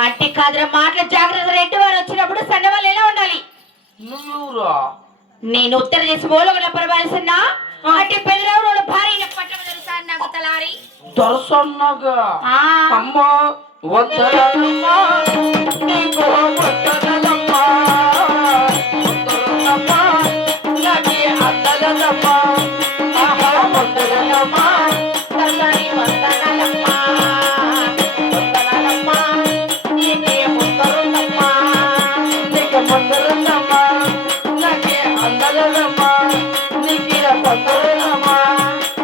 అంటే కాదురా మాటల జాగ్రత్త. రెడ్డి వారు వచ్చినప్పుడు సన్న వాళ్ళు ఎలా ఉండాలి? నేను ఉత్తర దేశం ఓలగల పరవాల్సిన అంటే పెదరావుల భార్య పట్టమ తెలుసా నాకు తలారి దర్శనగా అమ్మ వద్దరమ్మ నీకు వద్దరమ్మ వద్దరమ్మ నాకి అద్దరమ్మ ఆహా వద్దరమ్మ తల్లని వద్దరమ్మ వద్దరమ్మ నీకే వద్దరమ్మ నీకు వద్దరమ్మ నాకి అద్దరమ్మ నీకే వద్దరమ్మ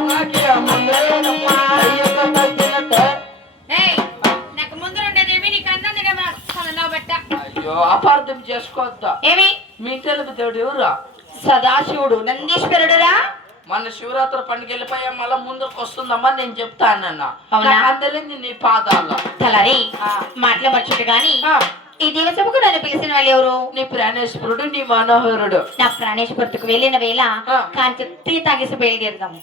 నాకి అద్దరమ్మ అయ్యక తచ్చినట్ట నాకు ముందు ఉండేదేమి నీకు అన్నదిగా బట్ట. అయ్యో అపార్థం చేసుకోవద్దా. ఏమి మీ తెలుగు దేవుడు ఎవరా? సదాశివుడు నందీశ్వరుడురా. మన శివరాత్రి పండుగ వెళ్ళిపోయా మళ్ళా ముందుకు వస్తుందమ్మా నేను చెప్తానన్న. అవునా? అందలేదు నీ పాదాల తలరి మాటలు మర్చిట్టు గాని ఈ దివసముకు నన్ను పిలిచిన వాళ్ళు ఎవరు? నీ ప్రాణేశ్వరుడు, నీ మనోహరుడు. నా ప్రాణేశ్వరుడికి వెళ్ళిన వేళ కాంచి తాగేసి బయలుదేరుదాము.